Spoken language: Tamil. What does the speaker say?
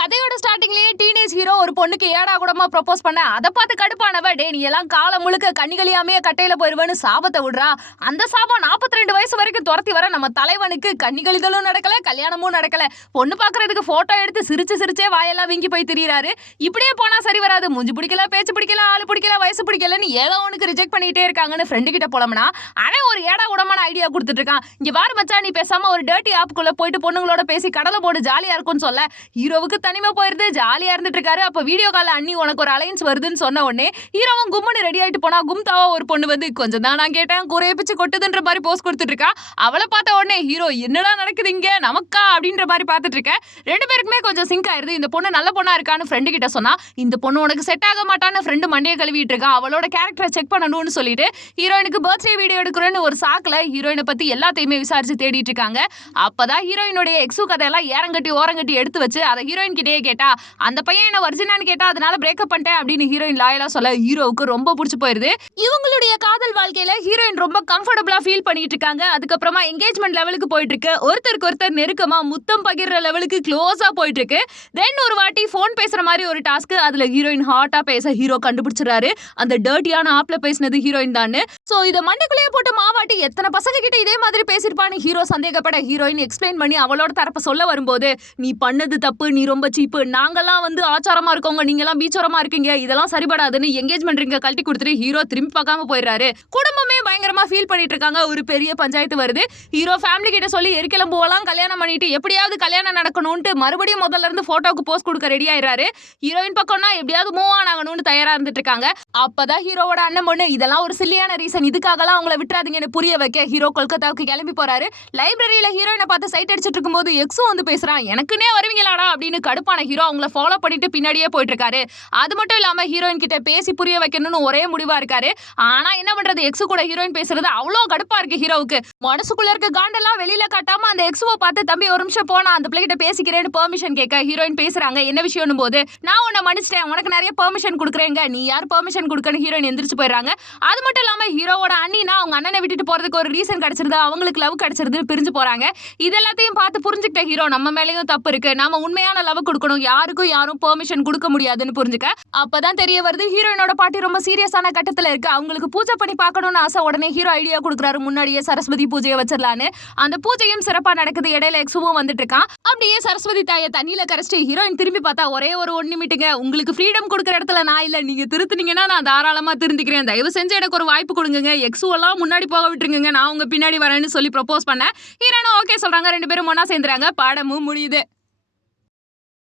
கதையோட ஸ்டார்டிங்லயே டீனேஜ் ஹீரோ ஒரு பொண்ணுக்கு ஏடா கூடமா ப்ரொபோஸ் பண்ண அதை பார்த்து கடுப்பானவ டே நீ எல்லாம் காலம் முழுக்க கண்ணிகளியாமே கட்டையில போயிருவேன்னு சாபத்தை விடுறா. அந்த சாபம் 42 வயசு வரைக்கும் துரத்தி வர நம்ம தலைவனுக்கு கண்ணிகளிதழும் நடக்கல, கல்யாணமும் நடக்கல. பொண்ணு பாக்குறதுக்கு போட்டோ எடுத்து சிரிச்சே வாயெல்லாம் வீங்கி போய் திரியிறாரு. இப்படியே போனா சரி வராது. மூஞ்சி பிடிக்கல, பேச்சு பிடிக்கல, ஆளு பிடிக்கல, வயசு பிடிக்கலன்னு ஏதோ ஒண்ணுக்கு ரிஜெக்ட் பண்ணிட்டே இருக்காங்கன்னு ஃப்ரெண்டு கிட்ட போலம்னா அவன் ஒரு ஏடா கூடமான ஐடியா கொடுத்துட்டு இருக்கான். இங்க பாரு மச்சான், நீ பேசாம ஒரு டர்ட்டி ஆப்புக்குள்ள போயிட்டு பொண்ணுங்களோட பேசி கடலை போடு, ஜாலியா இருக்கும்னு சொல்ல ஹீரோவுக்கு தனிமை போயிருது, ஜாலியா இருந்துட்டு இருக்காரு. அப்ப வீடியோ கால அண்ணி உனக்கு ஒரு அலைன்ஸ் வருதுன்னு சொன்ன உடனே ஹீரோவும் கும்முன்னு ரெடி ஆயிட்டு போனா கும்தாவா ஒரு பொண்ணு வந்து கொஞ்சம் தான் நான் கேட்டேன் குறைய பிச்சு கொட்டுதுன்ற மாதிரி போஸ்ட் கொடுத்துட்டு இருக்கா. அவளை பார்த்த உடனே ஹீரோ என்னடா நடக்குது இங்க நமக்கா அப்படின்ற மாதிரி பார்த்துட்டு இருக்க. ரெண்டு பேருக்குமே கொஞ்சம் சிங்க் ஆயிருது. இந்த பொண்ணு நல்ல பொண்ணா இருக்கான்னு ஃப்ரெண்டு கிட்ட சொன்னா இந்த பொண்ணு உனக்கு செட் ஆக மாட்டான்னு ஃப்ரெண்டு மண்டையை கழுவிட்டு இருக்கா. அவளோட கேரக்டரை செக் பண்ணணும்னு சொல்லிட்டு ஹீரோயினுக்கு பர்த்டே வீடியோ எடுக்கிறேன்னு ஒரு சாக்குல ஹீரோயினை பத்தி எல்லாத்தையுமே விசாரிச்சு தேடிட்டு இருக்காங்க. அப்பதான் ஹீரோயினுடைய எக்ஸு கதையெல்லாம் ஏரங்கட்டி ஓரங்கட்டி எடுத்து வச்சு அதை ஹீரோயின் கிட்டே கேட்டா அந்த பையன் என்ன வர்ஜினான்னு கேட்டா அதனால பிரேக்கப் பண்ணிட்டேன் அப்படின்னு ஹீரோயின் லாயலா சொல்ல ஹீரோவுக்கு ரொம்ப பிடிச்சு போயிருது. இவங்களுடைய காதல் வாழ்க்கையில ஹீரோயின் ரொம்ப கம்ஃபர்டபுளா ஃபீல் பண்ணிட்டு இருக்காங்க. அதுக்கப்புறமா என்கேஜ்மெண்ட் லெவலுக்கு போயிட்டு இருக்கு. ஒருத்தருக்கு ஒருத்தர் நெருக்கமா முத்தம் பகிர்ற லெவலுக்கு க்ளோஸா போயிட்டு இருக்கு. தென் ஒரு வாட்டி போன் பேசுற மாதிரி ஒரு டாஸ்க், அதுல ஹீரோயின் ஹாட்டா பேச ஹீரோ கண்டுபிடிச்சிடறாரு அந்த டர்ட்டியான ஆப்ல பேசினது ஹீரோயின் தான். சோ இத மண்டைக்குள்ளேயே போட்டு மாவாட்டி எத்தனை பசங்க கிட்ட இதே மாதிரி பேசிருப்பான்னு ஹீரோ சந்தேகப்பட ஹீரோயின் எக்ஸ்பிளைன் பண்ணி அவளோட தரப்ப சொல்ல வரும்போது நீ பண்ணது தப்பு, நீ ரொம்ப சீப்பு, நாங்கெல்லாம் வந்து ஆச்சாரமா இருக்கவங்க, நீங்க எல்லாம் பீச்சரமா இருக்கீங்க, இதெல்லாம் சரிபடாதுன்னு என்கேஜ்மெண்ட் ரிங்க கழட்டி கொடுத்துட்டு ஹீரோ திரும்பி பார்க்காம போயிடுறாரு. குடும்பமே பயங்கரமா ஃபீல் பண்ணிட்டு இருக்காங்க. ஒரு பெரிய பஞ்சாயத்து வருது. ஹீரோ ஃபேமிலி கிட்ட சொல்லி எரிக்கலம்புவெல்லாம் கல்யாணம் பண்ணிட்டு எப்படியாவது கல்யாணம் நடக்கணும்னு மறுபடியும் முதல்ல இருந்து போட்டோக்கு போஸ்ட் கொடுக்க ரெடி ஆயிடுறாரு. ஹீரோயின் பக்கம்னா எப்படியாவது மூவ் ஆன் ஆகணும்னு தயாரா இருந்துட்டு இருக்காங்க. அப்பதான் ஹீரோவோட அண்ணன் பொண்ணு இதெல்லாம் ஒரு சில்லியான ரீசன், இதுக்காகலாம் அவங்கள விட்டுறாதீங்கன்னு புரிய வைக்க ஹீரோ கொல்கத்தாவுக்கு கிளம்பி போறாரு. லைப்ரரியில ஹீரோயினை பார்த்து சைட் அடிச்சிட்டு இருக்கும்போது எக்ஸும் வந்து பேசுறான் எனக்குன்னே வருவீங்களாடா அப்படின்னு கடுப்பான ஹீரோ அவங்கள ஃபாலோ பண்ணிட்டு பின்னாடியே போயிட்டு இருக்காரு. அது மட்டும் இல்லாம ஹீரோயின் கிட்ட பேசி புரிய வைக்கணும்னு ஒரே முடிவா இருக்காரு. ஆனா என்ன பண்றது, எக்ஸு கூட ஹீரோயின் பேசுறது அவ்வளோ கடுப்பா இருக்கு ஹீரோவுக்கு. மனசுக்குள்ள இருக்க காண்டெல்லாம் வெளியில காட்டாம அந்த எக்ஸுவை பார்த்து தம்பி ஒரு நிமிஷம் போனா அந்த பிள்ளைகிட்ட பேசிக்கிறேன்னு பெர்மிஷன் கேட்க ஹீரோயின் பேசுறாங்க. என்ன விஷயம்னு போது நான் உன்னை மன்னிச்சிட்டேன், உனக்கு நிறைய பெர்மிஷன் கொடுக்குறேங்க, நீ யார் பெர்மிஷன் கொடுக்கன்னு ஹீரோயின் எந்திரிச்சு போயிடுறாங்க. அது மட்டும் இல்லாம ஹீரோவோட அண்ணினா அவங்க அண்ணனை விட்டுட்டு போறதுக்கு ஒரு ரீசன் கிடைச்சிருது, அவங்களுக்கு லவ் கிடைச்சிருது, பிரிஞ்சு போறாங்க. இது எல்லாத்தையும் பார்த்து புரிஞ்சுக்கிட்ட ஹீரோ நம்ம மேலேயும் தப்பு இருக்கு, நாம உண்மையான லவ் கொடுக்கணும், யாருக்கும் யாரும் பெர்மிஷன் கொடுக்க முடியாதுன்னு புரிஞ்சுக்க. அப்பதான் தெரிய வருது ஹீரோயினோட பாட்டி ரொம்ப சீரியஸான கட்டத்துல இருக்கு. அவங்களுக்கு பூஜை பண்ணி பார்க்கணும்னு ஆசை. உடனே ஹீரோ ஐடியா கொடுக்குறாரு முன்னாடியே சரஸ்வதி பூஜையை வச்சிடலான்னு. அந்த பூஜையும் சிறப்பா நடக்குது. இடையில எக்ஸுவும் வந்துட்டு இருக்கான். அப்படியே சரஸ்வதி தாயை தண்ணியில கரைச்சிட்டு ஹீரோயின் திரும்பி பார்த்தா ஒரே ஒரு ஒண்ணு மீட்டுங்க, உங்களுக்கு ஃப்ரீடம் கொடுக்குற இடத்துல நான் இல்ல, நீங்க திருத்தினீங்கன்னா நான் தாராளமா திருந்திக்கிறேன், தயவு செஞ்சு எனக்கு ஒரு வாய்ப்பு கொடுங்க, எக்ஸு எல்லாம் முன்னாடி போக விட்டுருங்க, நான் உங்க பின்னாடி வரேன்னு சொல்லி ப்ரப்போஸ் பண்ண ஹீரோனும் ஓகே சொல்றாங்க. ரெண்டு பேரும் ஒன்னா சேர்ந்துறாங்க. பாடமும் முடியுது.